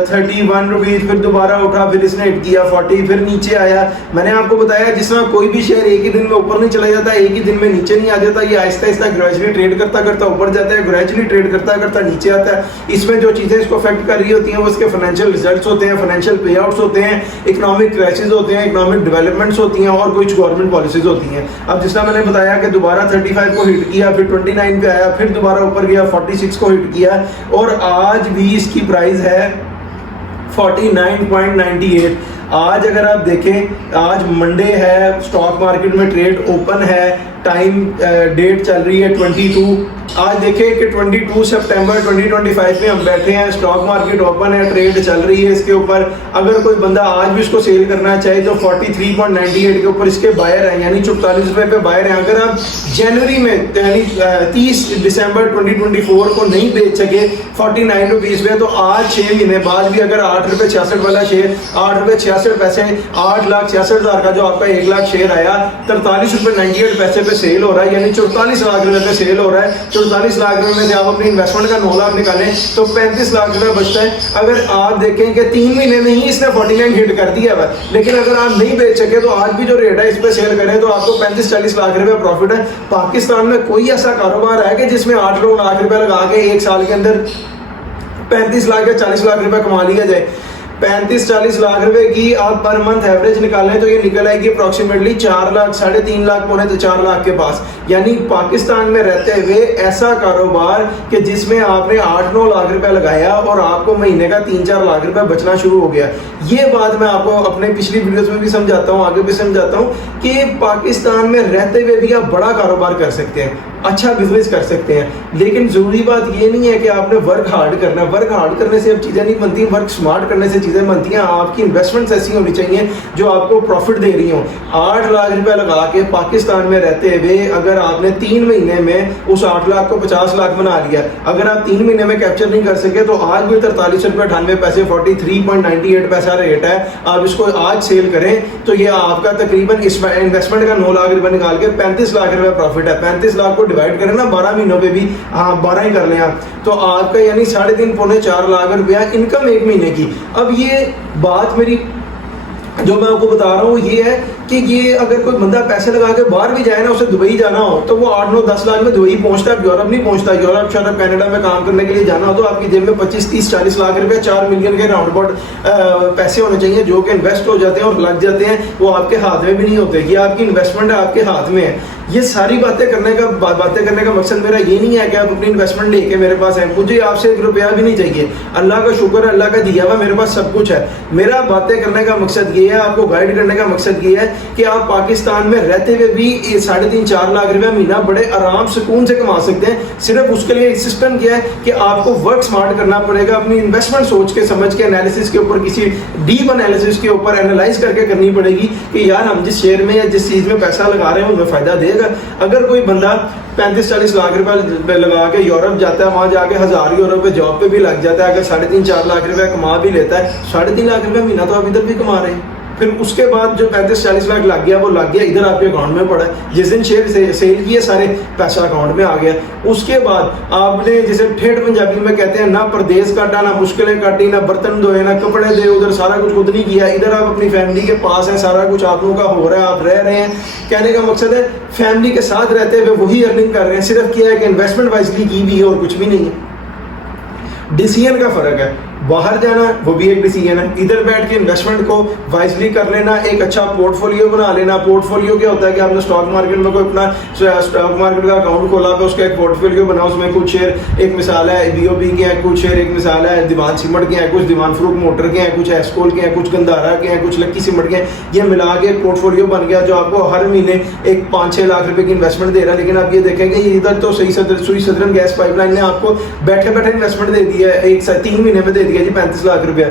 31 रुपीज, फिर दोबारा उठा, फिर इसने हिट किया 40, फिर नीचे आया। मैंने आपको बताया जिस तरह कोई भी शेयर एक ही दिन में ऊपर नहीं चला जाता, एक ही दिन में नीचे नहीं आ जाता, ये आहिस्ता आहिस्ता ग्रेजुअली ट्रेड करता करता ऊपर जाता है, ग्रेजुअली ट्रेड करता करता नीचे आता है। इसमें जो चीजें इसको अफेक्ट कर रही होती हैं वो इसके फाइनेंशियल रिजल्ट्स होते हैं, फाइनेंशियल पे आउट्स होते हैं, इकोनॉमिक क्राइसिस होते हैं, इकोनॉमिक डेवलपमेंट्स होती हैं और कुछ गवर्नमेंट पॉलिसीज होती हैं। अब जिस तरह मैंने बताया कि दोबारा 35 को हिट किया, फिर 29 पे आया, फिर दोबारा ऊपर गया 46 को हिट किया और आज भी इसकी प्राइस है 49.98। आज अगर आप देखें आज मंडे है, स्टॉक मार्केट में ट्रेड ओपन है, टाइम डेट चल रही है 22। आज देखें कि 22 सितंबर 2025 में हम बैठे हैं, स्टॉक मार्केट ओपन है, ट्रेड चल रही है इसके ऊपर। अगर कोई बंदा आज भी इसको सेल करना चाहे तो 43.98 के ऊपर इसके बायर हैं यानी 44 रुपए पे बायर हैं। अगर आप जनवरी में यानी 30 दिसंबर 2024 को नहीं बेच सके 49 रुपीज पे, तो आज 6 महीने बाद भी अगर 8 रुपये 66 वाला शेयर 8 रुपये 66 पैसे 8,66,000 का जो आपका 1 लाख शेयर आया 43 रुपये 98 पैसे पे सेल हो रहा है यानी 44 लाख रुपए पे सेल हो रहा है। 48 लाख रुपए में से आप अपनी इन्वेस्टमेंट का 9 लाख निकालें तो 35 लाख रुपए बचता है। अगर आप देखें कि 3 महीने में ही इसने 49 हिट कर दिया है, लेकिन अगर आप नहीं बेच सके तो आज भी जो रेट है इस पर सेल करें तो आपको 35-40 लाख रुपए प्रॉफिट है। पाकिस्तान में कोई ऐसा कारोबार है कि जिसमें 8 लाख रुपए लगा के एक साल के अंदर 35 लाख या 40 लाख रुपए कमा लिया जाए? 35-40 लाख रुपए की आप पर मंथ एवरेज निकालें तो ये निकल आएगी अप्रॉक्सीमेटली 4 लाख, 3.5 लाख, पौने तो 4 लाख के पास। यानी पाकिस्तान में रहते हुए ऐसा कारोबार कि जिसमें आपने 8-9 लाख रुपए लगाया और आपको महीने का 3-4 लाख रुपए बचना शुरू हो गया। ये बात मैं आपको अपने पिछली वीडियोस में भी समझाता हूँ, आगे भी समझाता हूँ कि पाकिस्तान में रहते हुए भी आप बड़ा कारोबार कर सकते हैं, अच्छा बिजनेस कर सकते हैं। लेकिन जरूरी बात ये नहीं है कि आपने वर्क हार्ड करना है। वर्क हार्ड करने से अब चीज़ें नहीं बनती, वर्क स्मार्ट करने से चीज़ें बनती हैं। आपकी इन्वेस्टमेंट्स ऐसी होनी चाहिए जो आपको प्रॉफिट दे रही हो। 8 लाख रुपए लगा के पाकिस्तान में रहते हुए अगर आपने 3 महीने में उस 8 लाख को 50 लाख बना लिया, अगर आप 3 महीने में कैप्चर नहीं कर सके तो आज भी 43 रुपये 98 पैसे 43.98 पैसा रेट है। आप इसको आज सेल करें तो ये आपका तकरीबन इस इन्वेस्टमेंट का 9 लाख रुपए निकाल के 35 लाख रुपए प्रॉफिट है। 35 लाख को डिवाइड करें ना 12 महीनों पे भी, हाँ 12 ही कर लें आप, तो आपका यानी 3.5-4 लाख रुपया इनकम एक महीने की। अब ये बात मेरी जो मैं आपको बता रहा हूँ ये है कि ये अगर कोई बंदा पैसे लगा के बाहर भी जाए ना, उसे दुबई जाना हो तो वो 8-9-10 लाख में दुबई पहुंचता है, यूरोप नहीं पहुंचता। यूरोप शरप कनाडा में काम करने के लिए जाना हो तो आपकी जेब में 25-30-40 लाख रुपए 4 मिलियन के राउंड अबाउट पैसे होने चाहिए जो कि इन्वेस्ट हो जाते हैं और लग जाते हैं, वो आपके हाथ में भी नहीं होते। ये आपकी इन्वेस्टमेंट है, आपके हाथ में है। ये सारी बातें करने का मकसद मेरा ये नहीं है कि आप अपनी इन्वेस्टमेंट लेके मेरे पास है, मुझे आपसे 1 रुपया भी नहीं चाहिए। अल्लाह का शुक्र है, अल्लाह का दिया हुआ मेरे पास सब कुछ है। मेरा बातें करने का मकसद ये है, आपको गाइड करने का मकसद ये है कि आप पाकिस्तान में रहते हुए भी 3.5-4 लाख रुपया महीना बड़े आराम सुकून से कमा सकते हैं। सिर्फ उसके लिए सिस्टम क्या है कि आपको वर्क स्मार्ट करना पड़ेगा, अपनी इन्वेस्टमेंट सोच के समझ के एनालिसिस के ऊपर, किसी डीप एनालिसिस के ऊपर एनालाइज करके करनी पड़ेगी कि यार हम जिस शेयर में या जिस चीज़ में पैसा लगा रहे हैं उनमें फायदा देगा। अगर कोई बंदा 35-40 लाख रुपए लगा के यूरोप जाता है, वहां जाके 1000 यूरो पे जॉब पे भी लग जाता है, अगर 3.5-4 लाख रुपए कमा भी लेता है, 3.5 लाख रुपए महीना तो आप इधर भी कमा रहे हैं। फिर उसके बाद जो 35-40 लाख लग गया वो लग गया इधर आपके अकाउंट में पड़ा है। जिस दिन शेयर सेल किए सारे पैसा अकाउंट में आ गया। उसके बाद आपने जैसे ठेठ पंजाबी में कहते हैं, ना परदेश काटा, ना मुश्किलें काटी, ना बर्तन धोए, ना कपड़े धोए, उधर सारा कुछ खुद नहीं किया। इधर आप अपनी फैमिली के पास हैं, सारा कुछ आप लोगों का हो रहा है, आप रह रहे हैं। कहने का मकसद है फैमिली के साथ रहते हुए वही अर्निंग कर रहे हैं, सिर्फ क्या है कि इन्वेस्टमेंट वाइजली की भी है और कुछ भी नहीं है। डिसीजन का फर्क है, बाहर जाना वो भी एक डिसीजन है, इधर बैठ के इन्वेस्टमेंट को वाइजली कर लेना, एक अच्छा पोर्टफोलियो बना लेना। पोर्टफोलियो क्या होता है कि आपने स्टॉक मार्केट में कोई अपना स्टॉक मार्केट का अकाउंट खोला तो उसका एक पोर्टफोलियो बना, उसमें कुछ शेयर, एक मिसाल है बीओबी के हैं, कुछ शेयर एक मिसाल है दीवान सीमेंट के हैं, कुछ दीवान फ्रूट मोटर के हैं, कुछ एस्कोल के हैं, कुछ गंधारा के हैं, कुछ लक्की सीमेंट के हैं। ये मिला के एक पोर्टफोलियो बन गया जो आपको हर महीने एक 5-6 लाख रुपए की इन्वेस्टमेंट दे रहा है। लेकिन आप ये देखेंगे इधर तो सुई सदरन गैस पाइपलाइन ने आपको बैठे बैठे इन्वेस्टमेंट दे दी है, 3 महीने में दे दिया जी 35 लाख रुपया।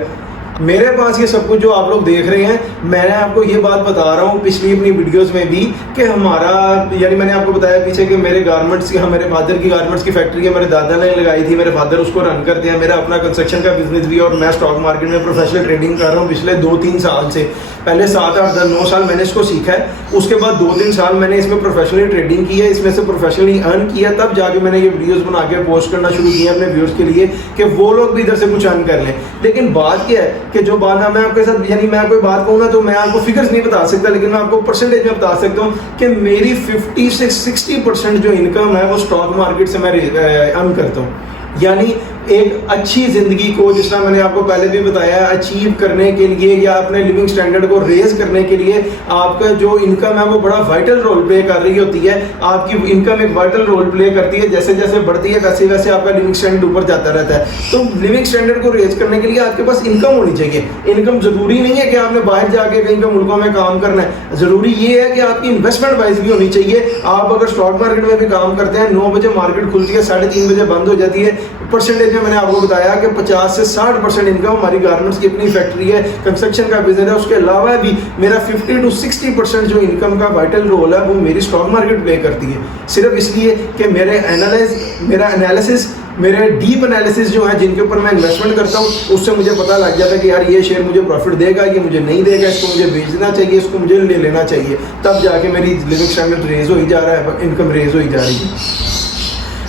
मेरे पास ये सब कुछ जो आप लोग देख रहे हैं, मैं आपको ये बात बता रहा हूँ पिछली अपनी वीडियोस में भी कि हमारा यानी मैंने आपको बताया पीछे कि मेरे गारमेंट्स की, हमारे फादर की गारमेंट्स की फैक्ट्री है, मेरे दादा ने लगाई थी, मेरे फादर उसको रन करते हैं। मेरा अपना कंस्ट्रक्शन का बिजनेस भी है और मैं स्टॉक मार्केट में प्रोफेशनल ट्रेडिंग कर रहा हूँ पिछले 2-3 साल से। पहले 7-8-9 साल मैंने इसको सीखा है, उसके बाद 2-3 साल मैंने इसमें प्रोफेशनली ट्रेडिंग की है, इसमें से प्रोफेशनली अर्न किया, तब जाके मैंने ये वीडियोस बना के पोस्ट करना शुरू किया अपने व्यूअर्स के लिए कि वो लोग भी इधर से कुछ अर्न कर लें। लेकिन बात क्या है कि जो बात मैं आपके साथ, यानी मैं कोई बात कहूँ ना तो मैं आपको फिगर्स नहीं बता सकता, लेकिन मैं आपको परसेंटेज में बता सकता हूँ कि मेरी 50-60% जो इनकम है वो स्टॉक मार्केट से मैं अर्न करता हूँ। यानी एक अच्छी ज़िंदगी को, जिस तरह मैंने आपको पहले भी बताया, अचीव करने के लिए या अपने लिविंग स्टैंडर्ड को रेज करने के लिए आपका जो इनकम है वो बड़ा वाइटल रोल प्ले कर रही होती है। आपकी इनकम एक वाइटल रोल प्ले करती है, जैसे जैसे बढ़ती है वैसे वैसे आपका लिविंग स्टैंडर्ड ऊपर जाता रहता है। तो लिविंग स्टैंडर्ड को रेज करने के लिए आपके पास इनकम होनी चाहिए। इनकम ज़रूरी नहीं है कि आपने बाहर जाके कहीं के मुल्कों में काम करना है, ज़रूरी ये है कि आपकी इन्वेस्टमेंट वाइज भी होनी चाहिए। आप अगर स्टॉक मार्केट में भी काम करते हैं, 9 बजे मार्केट खुलती है, 3:30 बजे बंद हो जाती है। परसेंटेज में मैंने आपको बताया कि 50 से 60% इनकम हमारी गारमेंट्स की अपनी फैक्ट्री है, कंस्ट्रक्शन का बिजनेस है। उसके अलावा भी मेरा 50-60% जो इनकम का वाइटल रोल है वो मेरी स्टॉक मार्केट प्ले करती है। सिर्फ इसलिए कि मेरा एनालिसिस, मेरे डीप एनालिसिस जो है जिनके ऊपर मैं इन्वेस्टमेंट करता हूँ, उससे मुझे पता लग जाता है कि यार ये शेयर मुझे प्रॉफिट देगा, ये मुझे नहीं देगा, इसको मुझे बेचना चाहिए, इसको मुझे ले लेना चाहिए। तब जाके मेरी लिविंग स्टैंडर्ड रेज हो ही जा रहा है, इनकम रेज हो ही जा रही है।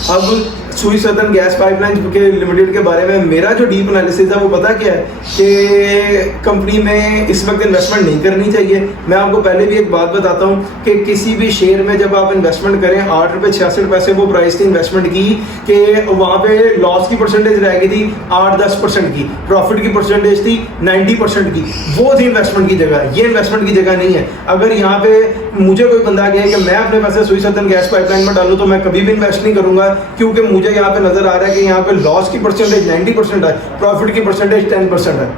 अब सुई सदर्न गैस पाइपलाइन के लिमिटेड के बारे में मेरा जो डीप एनालिसिस है वो पता क्या है कि कंपनी में इस वक्त इन्वेस्टमेंट नहीं करनी चाहिए। मैं आपको पहले भी एक बात बताता हूँ कि किसी भी शेयर में जब आप इन्वेस्टमेंट करें, 8 रुपये 66 वो प्राइस थी इन्वेस्टमेंट की, कि वहाँ पे लॉस की परसेंटेज रह गई थी 8-10% की, प्रॉफिट की परसेंटेज थी 90% की। वो थी इन्वेस्टमेंट की जगह, ये इन्वेस्टमेंट की जगह नहीं है। अगर यहाँ पे मुझे कोई बंदा कहे कि मैं अपने पैसे सुई सदर्न गैस पाइपलाइन में डालूँ तो मैं कभी भी इन्वेस्ट नहीं करूँगा, क्योंकि मुझे यहाँ पे नजर आ रहा है कि यहाँ पे लॉस की परसेंटेज 90% है, प्रॉफिट की परसेंटेज 10% है।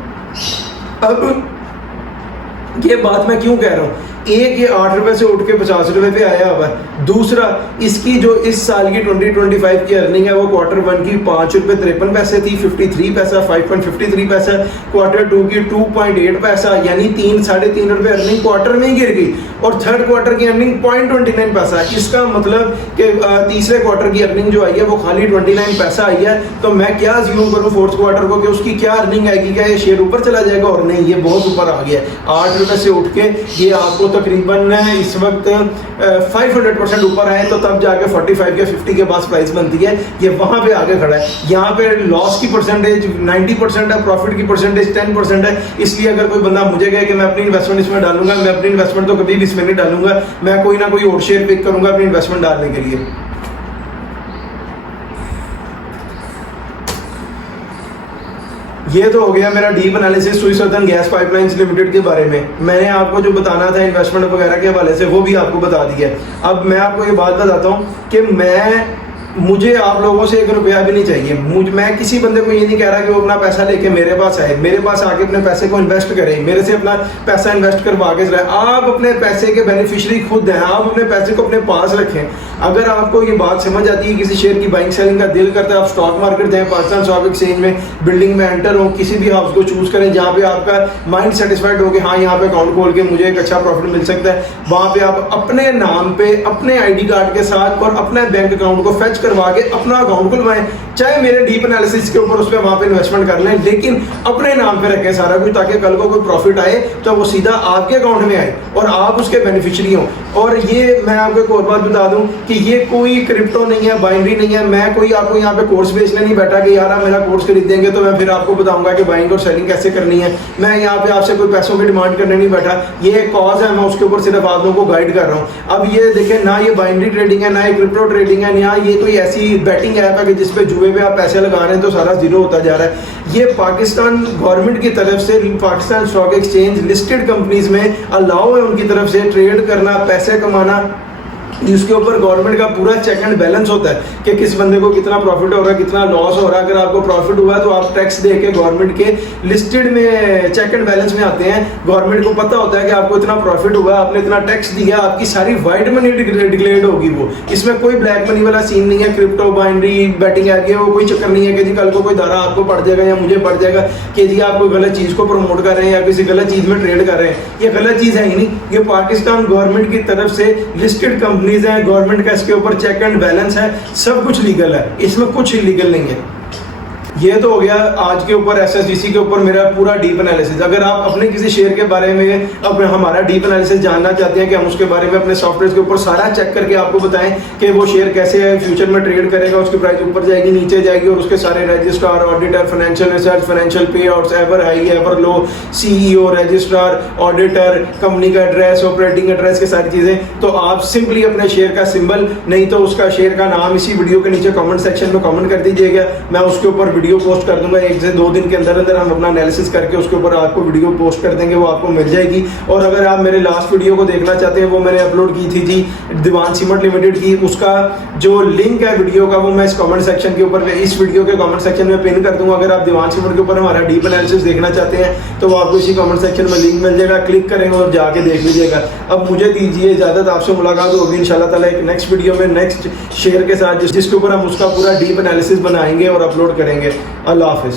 अब ये बात मैं क्यों कह रहा हूँ, एक ये 8 रुपए से उठ के 50 रुपए पे आया हुआ है। दूसरा, इसकी जो इस साल की 2025 की अर्निंग है वो क्वार्टर 1 की 5 रुपए 53 पैसे थी, 53 पैसा, 5.53 पैसा। क्वार्टर 2 की 2.8 पैसा, यानी 3-3.5 रुपए अर्निंग क्वार्टर में ही गिर गई। और थर्ड क्वार्टर की अर्निंग 0.29 पैसा। इसका मतलब कि तीसरे क्वार्टर की अर्निंग जो आई है वो खाली 29 पैसा आई है। तो मैं क्या अज्यूम करूँ फोर्थ क्वार्टर को कि उसकी क्या अर्निंग आएगी, क्या ये शेयर ऊपर चला जाएगा? और नहीं, ये बहुत ऊपर आ गया। 8 रुपए से उठ के ये आपको तकरीबन इस वक्त 500% ऊपर आए, तो तब जाके 45 या 50 के पास प्राइस बनती है। ये वहां पे आगे खड़ा है। यहाँ पे लॉस की परसेंटेज 90% है, प्रॉफिट की परसेंटेज 10% है। इसलिए अगर कोई बंदा मुझे कहे कि मैं अपनी इन्वेस्टमेंट इसमें डालूंगा, मैं अपनी इन्वेस्टमेंट तो कभी भी इसमें नहीं डालूंगा। मैं कोई ना कोई और शेयर पिक करूंगा अपनी इन्वेस्टमेंट डालने के लिए। ये तो हो गया मेरा डीप एनालिसिस सुई सदर्न गैस पाइपलाइंस लिमिटेड के बारे में। मैंने आपको जो बताना था इन्वेस्टमेंट वगैरह के हवाले से वो भी आपको बता दिया। अब मैं आपको ये बात बताता हूँ कि मुझे आप लोगों से 1 रुपया भी नहीं चाहिए। मैं किसी बंदे को ये नहीं कह रहा कि वो अपना पैसा लेके मेरे पास आए, मेरे पास आके अपने पैसे को इन्वेस्ट करे, मेरे से अपना पैसा इन्वेस्ट करवा के जाए। आप अपने पैसे के बेनिफिशियरी खुद हैं, आप अपने पैसे को अपने पास रखें। अगर आपको ये बात समझ आती है, किसी शेयर की बाइंग सेलिंग का दिल करता है, आप स्टॉक मार्केट जाएं, पाकिस्तान स्टॉक एक्सचेंज में बिल्डिंग में एंटर हो, किसी भी हाउस को चूज करें जहाँ पे आपका माइंड सेटिस्फाइड हो कि हाँ यहाँ पे अकाउंट खोल के मुझे एक अच्छा प्रॉफिट मिल सकता है। वहाँ पे आप अपने नाम पे अपने ID कार्ड के साथ और अपने बैंक अकाउंट को फेच करवा के अपना अकाउंट खुलवाएं। चाहे मेरे डीप एनालिसिस के ऊपर उस पर वहां पे इन्वेस्टमेंट कर लें, लेकिन अपने नाम पे रखें सारा कुछ, ताकि कल को कोई प्रॉफिट आए तो वो सीधा आपके अकाउंट में आए और आप उसके बेनिफिशियरी हो। और ये मैं आपको एक और बात बता दूं कि ये कोई क्रिप्टो नहीं है, बाइनरी नहीं है। मैं कोई आपको यहाँ पे कोर्स बेचने नहीं बैठा कि यार आप मेरा कोर्स खरीदेंगे तो मैं फिर आपको बताऊंगा कि बाइंग और सेलिंग कैसे करनी है। मैं यहाँ पे आपसे कोई पैसों की डिमांड करने नहीं बैठा। ये एक कॉज है, मैं उसके ऊपर सिर्फ आप लोगों को गाइड कर रहा हूँ। अब ये देखें, ना ये बाइनरी ट्रेडिंग है, ना ये क्रिप्टो ट्रेडिंग है, ना ये कोई ऐसी बैटिंग ऐप है कि जिसपे जुए पे आप पैसे लगा रहे हैं तो सारा जीरो होता जा रहा है। ये पाकिस्तान गवर्नमेंट की तरफ से Pakistan stock exchange listed companies में अलाउ है उनकी तरफ से ट्रेड करना, पैसे कमाना। इसके ऊपर गवर्नमेंट का पूरा चेक एंड बैलेंस होता है कि किस बंदे को कितना प्रॉफिट हो रहा है, कितना लॉस हो रहा है। अगर आपको प्रॉफिट हुआ तो आप टैक्स दे के गवर्नमेंट के लिस्टेड में चेक एंड बैलेंस में आते हैं। गवर्नमेंट को पता होता है कि आपको इतना प्रॉफिट हुआ, आपने इतना टैक्स दिया, आपकी सारी वाइट मनी डिक्लेयर्ड होगी। वो इसमें कोई ब्लैक मनी वाला सीन नहीं है। क्रिप्टो बाइनरी बैटिंग ऐप ये वो कोई चक्कर नहीं है कि जी कल को कोई धारा आपको पड़ जाएगा या मुझे पड़ जाएगा कि जी आप कोई गलत चीज को प्रमोट कर रहे हैं या किसी गलत चीज में ट्रेड कर रहे हैं। ये गलत चीज है ही नहीं। ये पाकिस्तान गवर्नमेंट की तरफ से लिस्टेड कंपनीज हैं, गवर्नमेंट का इसके ऊपर चेक एंड बैलेंस है, सब कुछ लीगल है, इसमें कुछ इलीगल नहीं है। ये तो हो गया आज के ऊपर SSDC के ऊपर मेरा पूरा डीप एनालिसिस। अगर आप अपने किसी शेयर के बारे में अपने हमारा डीप एनालिसिस जानना चाहते हैं कि हम उसके बारे में अपने सॉफ्टवेयर के ऊपर सारा चेक करके आपको बताएं कि वो शेयर कैसे है, फ्यूचर में ट्रेड करेगा, उसकी प्राइस ऊपर जाएगी नीचे जाएगी और उसके सारे registrar, auditor, financial research, financial पे आउट्स, एवर हाई एवर लो, CEO, रजिस्ट्रार, ऑडिटर, कंपनी का एड्रेस, ऑपरेटिंग एड्रेस की सारी चीजें, तो आप सिंपली अपने शेयर का सिंबल नहीं तो उसका शेयर का नाम इसी वीडियो के नीचे कमेंट सेक्शन में कमेंट कर दीजिएगा। मैं उसके ऊपर वीडियो पोस्ट कर दूंगा। 1 से 2 दिन के अंदर अंदर हम अपना एनालिसिस करके उसके ऊपर आपको वीडियो पोस्ट कर देंगे, वो आपको मिल जाएगी। और अगर आप मेरे लास्ट वीडियो को देखना चाहते हैं, वो मैंने अपलोड की थी जी दीवान सीमेंट लिमिटेड की, उसका जो लिंक है वीडियो का वो मैं इस कमेंट सेक्शन के ऊपर, इस वीडियो के कमेंट सेक्शन में पिन कर दूंगा। अगर आप दीवान सीमेंट के ऊपर हमारा डीप एनालिसिस देखना चाहते हैं तो वो आपको इसी कमेंट सेक्शन में लिंक मिल जाएगा, क्लिक करेंगे और जाके देख लीजिएगा। अब मुझे दीजिए इजाजत, आपसे मुलाकात होगी इंशाल्लाह ताला एक नेक्स्ट वीडियो में नेक्स्ट शेयर के साथ, जिसके ऊपर हम उसका पूरा डीप एनालिसिस बनाएंगे और अपलोड करेंगे। अल्लाह हाफिज़।